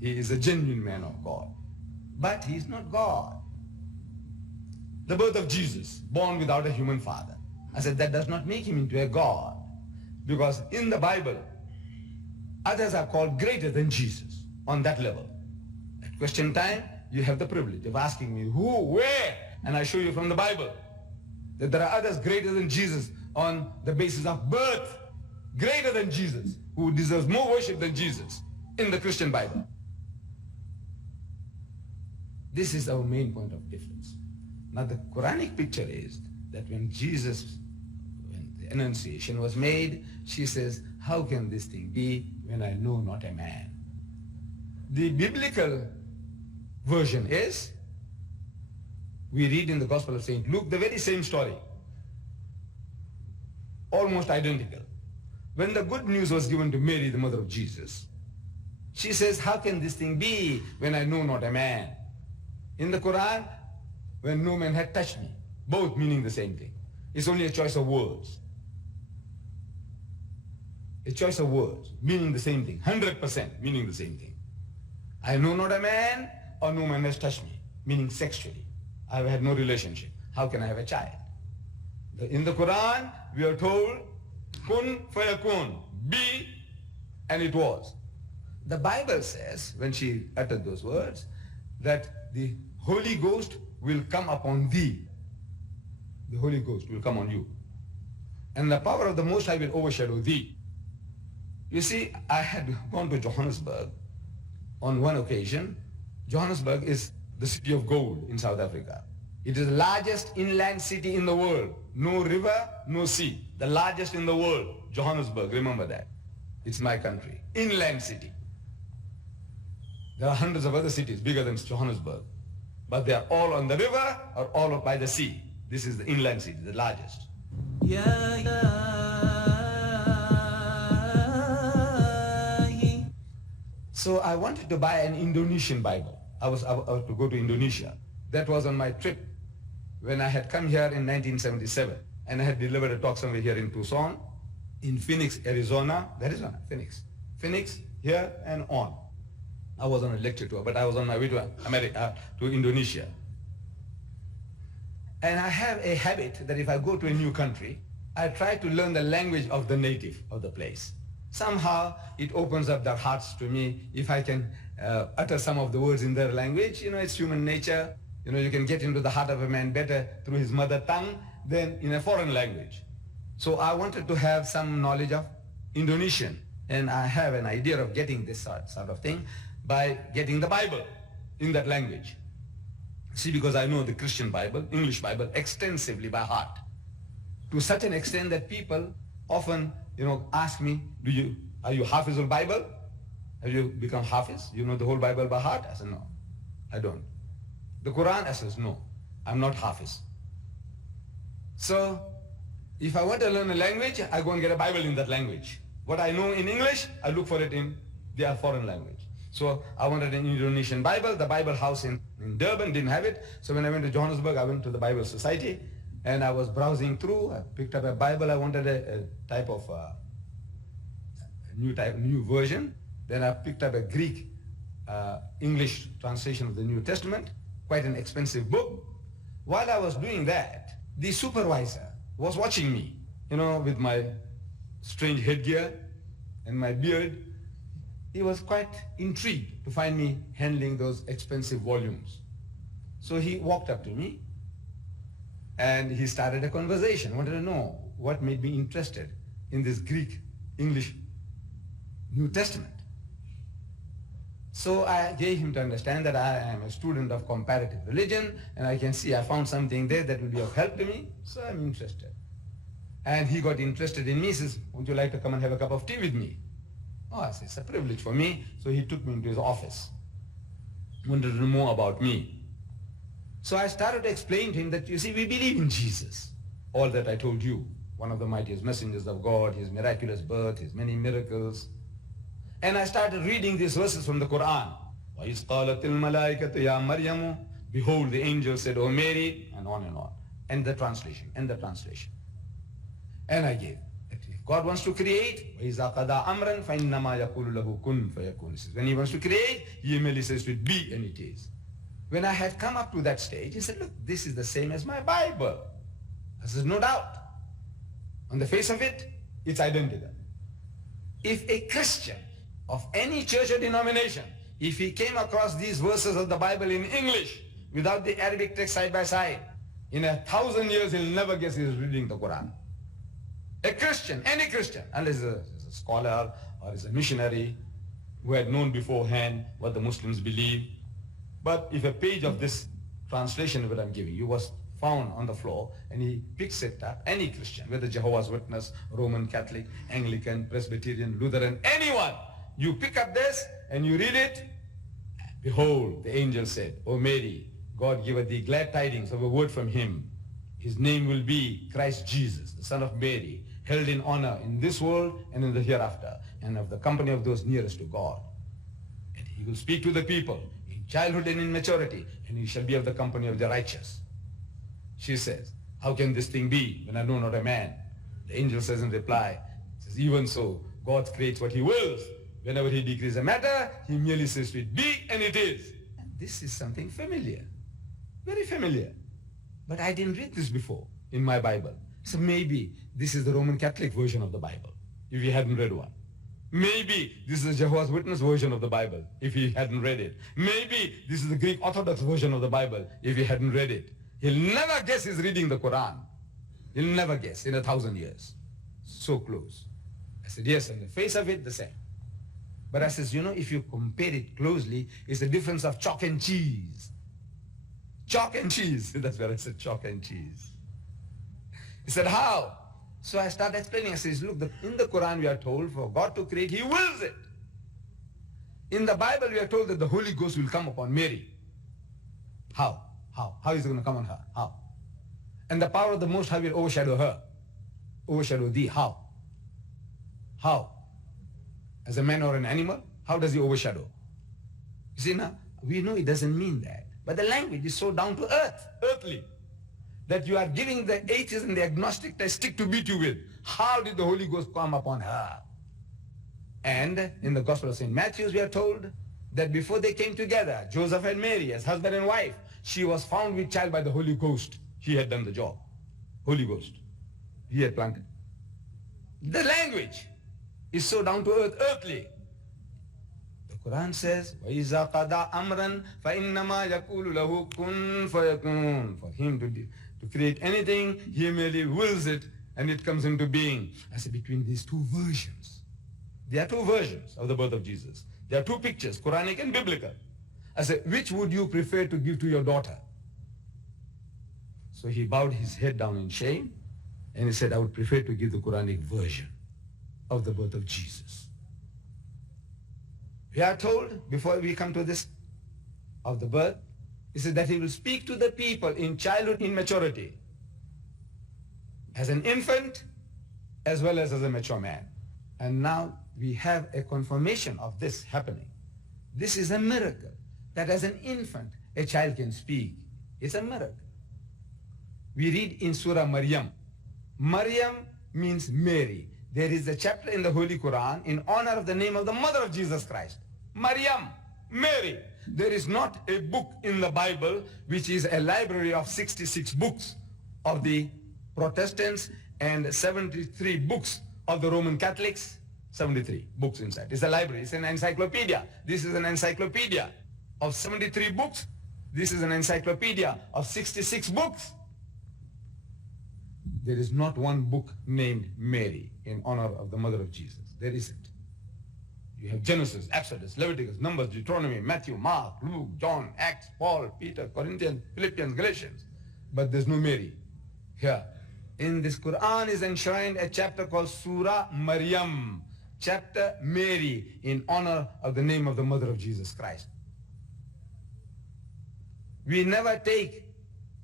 He is a genuine man of God. But he is not God. The birth of Jesus, born without a human father. I said that does not make him into a God. Because in the Bible, others are called greater than Jesus on that level. At question time, you have the privilege of asking me who, where, and I show you from the Bible that there are others greater than Jesus on the basis of birth, greater than Jesus, who deserves more worship than Jesus in the Christian Bible. This is our main point of difference. Now the Quranic picture is that when the Annunciation was made, she says, how can this thing be when I know not a man? The biblical version is, we read in the Gospel of St. Luke the very same story, almost identical. When the good news was given to Mary, the mother of Jesus, she says, how can this thing be when I know not a man? In the Quran, when no man had touched me, both meaning the same thing. It's only a choice of words. A choice of words, meaning the same thing, 100% meaning the same thing. I know not a man, or no man has touched me, meaning sexually. I have had no relationship. How can I have a child? In the Quran, we are told, kun fayakun, be, and it was. The Bible says, when she uttered those words, that the Holy Ghost will come upon thee. The Holy Ghost will come on you. And the power of the Most High will overshadow thee. You see, I had gone to Johannesburg on one occasion. Johannesburg is the city of gold in South Africa. It is the largest inland city in the world. No river, no sea. The largest in the world, Johannesburg, remember that. It's my country. Inland city. There are hundreds of other cities bigger than Johannesburg, but they are all on the river or all by the sea. This is the inland city, the largest. So I wanted to buy an Indonesian Bible. I was to go to Indonesia. That was on my trip when I had come here in 1977, and I had delivered a talk somewhere here in Tucson, in Phoenix, Arizona, Phoenix, here and on. I was on a lecture tour, but I was on my way to America, to Indonesia. And I have a habit that if I go to a new country, I try to learn the language of the native of the place. Somehow it opens up their hearts to me if I can utter some of the words in their language. You know, it's human nature. You know, you can get into the heart of a man better through his mother tongue than in a foreign language. So I wanted to have some knowledge of Indonesian, and I have an idea of getting this sort of thing by getting the Bible in that language. See, because I know the Christian Bible, English Bible, extensively by heart, to such an extent that people often, ask me, are you Hafiz al-Bible? Have you become Hafiz? You know the whole Bible by heart? I said, no, I don't. The Quran, I says, no, I'm not Hafiz. So, if I want to learn a language, I go and get a Bible in that language. What I know in English, I look for it in their foreign language. So I wanted an Indonesian Bible. The Bible house in Durban didn't have it. So when I went to Johannesburg, I went to the Bible Society, and I was browsing through. I picked up a Bible. I wanted a type of new version. Then I picked up a Greek English translation of the New Testament, quite an expensive book. While I was doing that, the supervisor was watching me, with my strange headgear and my beard. He was quite intrigued to find me handling those expensive volumes. So he walked up to me and he started a conversation. Wanted to know what made me interested in this Greek English New Testament. So I gave him to understand that I am a student of comparative religion, and I can see I found something there that will be of help to me, so I'm interested. And he got interested in me. He says, would you like to come and have a cup of tea with me? Oh, I said, it's a privilege for me. So he took me into his office, wanted to know more about me. So I started to explain to him that, you see, we believe in Jesus. All that I told you, one of the mightiest messengers of God, his miraculous birth, his many miracles. And I started reading these verses from the Quran. وَإِذْ قَالَتِ الْمَلَائِكَةُ يَا مَرْيَمُ, behold, the angel said, O Mary, and on and on. And the translation, and the translation. And I gave a God wants to create, وَإِذَا قَضَى أَمْرًا فَإِنَّمَا يَقُولُ لَهُ كُن فَيَكُونُ. He says, when he wants to create, he merely says to it, be, and it is. When I had come up to that stage, he said, look, this is the same as my Bible. I said, no doubt. On the face of it, it's identical. If a Christian of any church or denomination, if he came across these verses of the Bible in English, without the Arabic text side by side, in 1,000 years he'll never guess he's reading the Quran. A Christian, any Christian, unless he's a scholar or is a missionary who had known beforehand what the Muslims believe. But if a page of this translation that I'm giving you was found on the floor and he picks it up, any Christian, whether Jehovah's Witness, Roman Catholic, Anglican, Presbyterian, Lutheran, anyone, you pick up this and you read it, behold, the angel said, O Mary, God giveth thee glad tidings of a word from him. His name will be Christ Jesus, the Son of Mary, held in honor in this world and in the hereafter, and of the company of those nearest to God. And he will speak to the people in childhood and in maturity, and he shall be of the company of the righteous. She says, how can this thing be when I know not a man? The angel says in reply, says, even so, God creates what he wills. Whenever he decrees a matter, he merely says to it, be, and it is. And this is something familiar, very familiar. But I didn't read this before in my Bible. So maybe this is the Roman Catholic version of the Bible, if you hadn't read one. Maybe this is the Jehovah's Witness version of the Bible, if he hadn't read it. Maybe this is the Greek Orthodox version of the Bible, if he hadn't read it. He'll never guess he's reading the Quran. He'll never guess in 1,000 years. So close. I said, yes, on the face of it, the same. But I says, you know, if you compare it closely, it's the difference of chalk and cheese. Chalk and cheese. That's where I said chalk and cheese. He said, how? So I started explaining. I says, look, in the Quran we are told for God to create, he wills it. In the Bible we are told that the Holy Ghost will come upon Mary. How? How? How is it going to come on her? How? And the power of the Most High will overshadow her. Overshadow thee. How? How? As a man or an animal? How does he overshadow? You see now, we know it doesn't mean that. But the language is so down to earth, earthly, that you are giving the atheist and the agnostic a stick to beat you with. How did the Holy Ghost come upon her? And in the Gospel of St. Matthew, we are told that before they came together, Joseph and Mary, as husband and wife, she was found with child by the Holy Ghost. He had done the job. Holy Ghost. He had planted. The language is so down to earth, earthly. The Quran says, وَإِذَا قَضَى أَمْرًا فَإِنَّمَا يَقُولُ لَهُ كُن فَيَكُونُ. For him to create anything, he merely wills it and it comes into being. I say, between these two versions, there are two versions of the birth of Jesus. There are two pictures, Quranic and biblical. I said, which would you prefer to give to your daughter? So he bowed his head down in shame and he said, I would prefer to give the Quranic version of the birth of Jesus. We are told, before we come to this, of the birth, he said that he will speak to the people in childhood, in maturity, as an infant, as well as a mature man. And now we have a confirmation of this happening. This is a miracle, that as an infant, a child can speak. It's a miracle. We read in Surah Maryam. Maryam means Mary. There is a chapter in the Holy Quran in honor of the name of the mother of Jesus Christ. Maryam, Mary. There is not a book in the Bible which is a library of 66 books of the Protestants and 73 books of the Roman Catholics. 73 books inside. It's a library. It's an encyclopedia. This is an encyclopedia of 73 books. This is an encyclopedia of 66 books. There is not one book named Mary in honor of the mother of Jesus. There isn't. You have Genesis, Exodus, Leviticus, Numbers, Deuteronomy, Matthew, Mark, Luke, John, Acts, Paul, Peter, Corinthians, Philippians, Galatians. But there's no Mary here. In this Quran is enshrined a chapter called Surah Maryam, chapter Mary, in honor of the name of the mother of Jesus Christ. We never take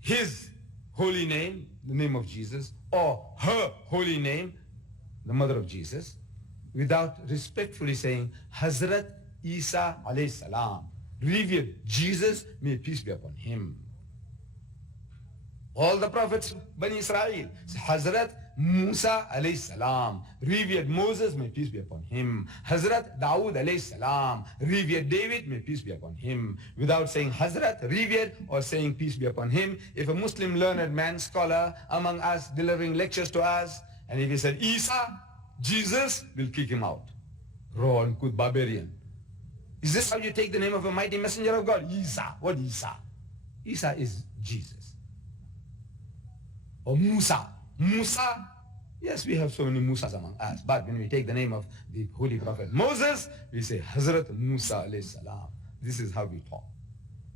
his holy name, the name of Jesus, or her holy name, the mother of Jesus, without respectfully saying, Hazrat Isa alayhi salam, revered Jesus, may peace be upon him. All the prophets, Bani Israel, Hazrat Musa alayhi salam, revered Moses, may peace be upon him. Hazrat Dawood alayhi salam, revered David, may peace be upon him. Without saying Hazrat, revered, or saying peace be upon him, if a Muslim learned man, scholar among us, delivering lectures to us, and if he said Isa, Jesus, we'll kick him out. Raw and good barbarian. Is this how you take the name of a mighty messenger of God? Isa. What Isa? Isa is Jesus. Or Musa. Musa. Yes, we have so many Musas among us. But when we take the name of the Holy Prophet Moses, we say Hazrat Musa alayhi salam. This is how we talk.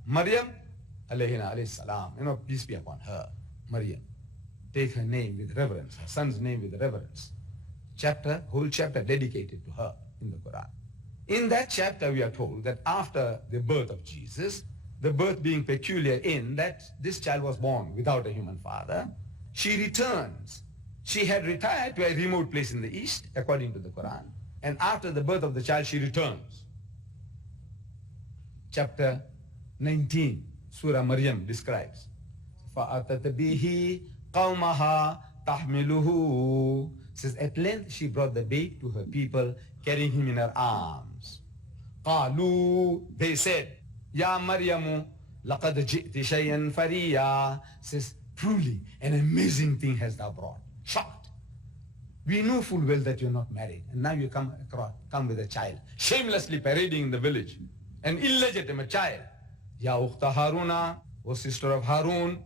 Maryam alayhi salam. Peace be upon her. Maryam. Take her name with reverence. Her son's name with reverence. Whole chapter dedicated to her in the Quran. In that chapter, we are told that after the birth of Jesus, the birth being peculiar in that this child was born without a human father, she returns. She had retired to a remote place in the east, according to the Quran. And after the birth of the child, she returns. Chapter 19, Surah Maryam describes. فَأَتَتْ بِهِ قَوْمَهَا تَحْمِلُهُ. Says, at length she brought the babe to her people, carrying him in her arms. قَالُوا, they said, Ya Maryamu, laqad ji'ti shay'an fariya. Says, truly, an amazing thing has thou brought. Shocked. We know full well that you're not married, and now you come with a child, shamelessly parading in the village, an illegitimate child. Ya ukhta Haruna, O sister of Harun,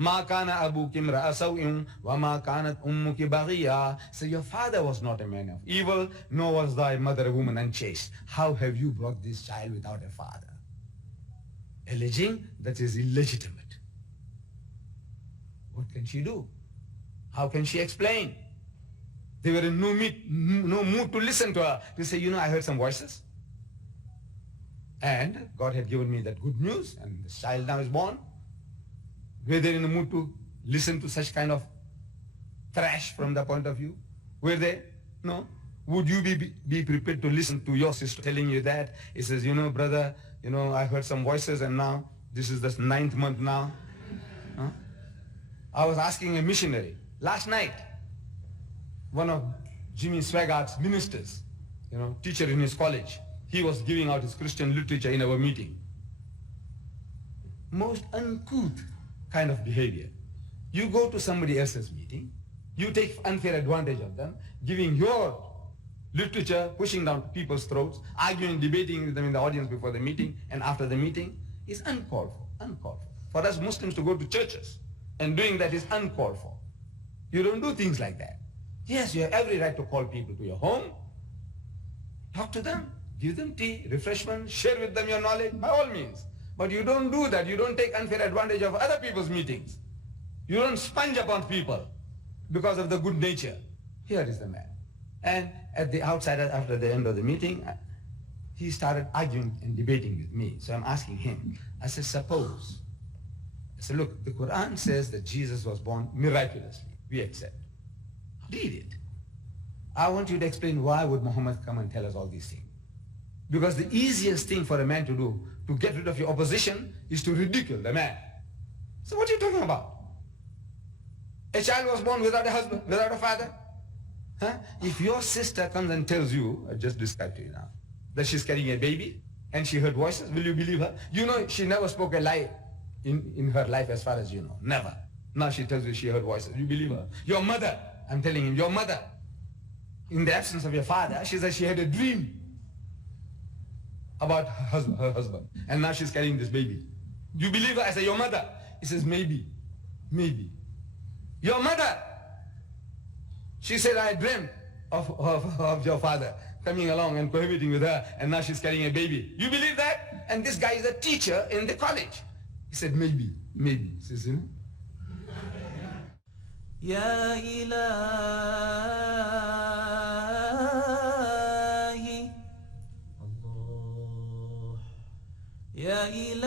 Ma kana abuki imra'a saw'in wa ma kanat ummuki baghiya. So your father was not a man of evil, nor was thy mother a woman unchaste. How have you brought this child without a father? Alleging that is illegitimate. What can she do? How can she explain? They were in no mood to listen to her. They say, I heard some voices. And God had given me that good news, and the child now is born. Were they in the mood to listen to such kind of trash from the point of view? Were they? No. Would you be prepared to listen to your sister telling you that? He says, brother, I heard some voices, and now this is the 9th month now. Huh? I was asking a missionary last night, one of Jimmy Swaggart's ministers, teacher in his college. He was giving out his Christian literature in our meeting. Most uncouth kind of behavior. You go to somebody else's meeting, you take unfair advantage of them, giving your literature, pushing down people's throats, arguing, debating with them in the audience before the meeting and after the meeting is uncalled for, uncalled for. For us Muslims to go to churches and doing that is uncalled for. You don't do things like that. Yes, you have every right to call people to your home, talk to them, give them tea, refreshment, share with them your knowledge, by all means. But you don't do that. You don't take unfair advantage of other people's meetings. You don't sponge upon people because of the good nature. Here is the man. And at the outside, after the end of the meeting, he started arguing and debating with me. So I'm asking him, I said, suppose. I said, look, the Quran says that Jesus was born miraculously. We accept. Read it. I want you to explain why would Muhammad come and tell us all these things. Because the easiest thing for a man to do, to get rid of your opposition, is to ridicule the man. So what are you talking about? A child was born without a husband, without a father? Huh? If your sister comes and tells you, I just described to you now, that she's carrying a baby, and she heard voices, will you believe her? She never spoke a lie in her life as far as you know. Never. Now she tells you she heard voices. You believe her? Your mother, I'm telling him, your mother, in the absence of your father, she said she had a dream about her husband, and now she's carrying this baby. You believe her? I say, your mother. He says, maybe. Your mother. She said, I dreamt of your father coming along and cohabiting with her, and now she's carrying a baby. You believe that? And this guy is a teacher in the college. He said, maybe. He says, Ya ilahi, Allah, Ya ilahi.